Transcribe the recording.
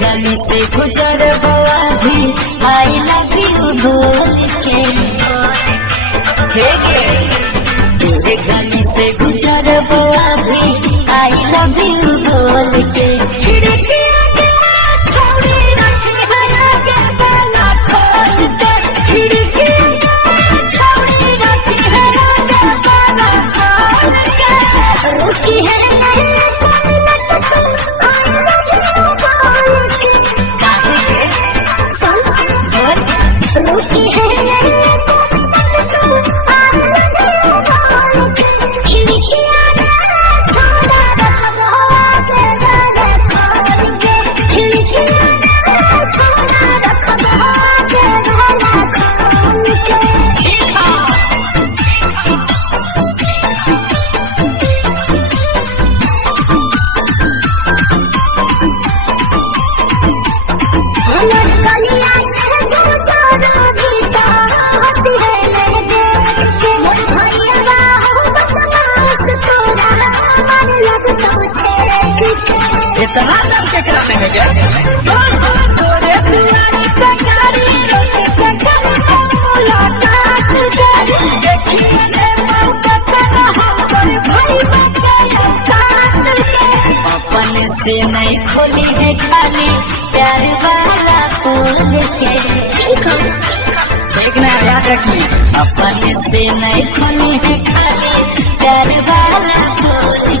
गली से गुजर बवा भी आई लव यू बोल के तेरे गली से गुजर बवा भी आई लव यू बोल के खिड़कियां के छोड़ी रखी हरा के बना खोल के खिड़कियां के छोड़ी रखी हरा के बना खोल के रुकी है इतना दम केकरा में है क्या? तोरे दुआरी पे गाड़ी रोके के कर मुलाकात कर देखिए ने मौका ना हम पर भाई बकाया काट के अपने से नहीं खोली है खाली प्यार वाला फूल के ठीक ना याद रखिए। अपने से नहीं खोली है खाली प्यार वाला फूल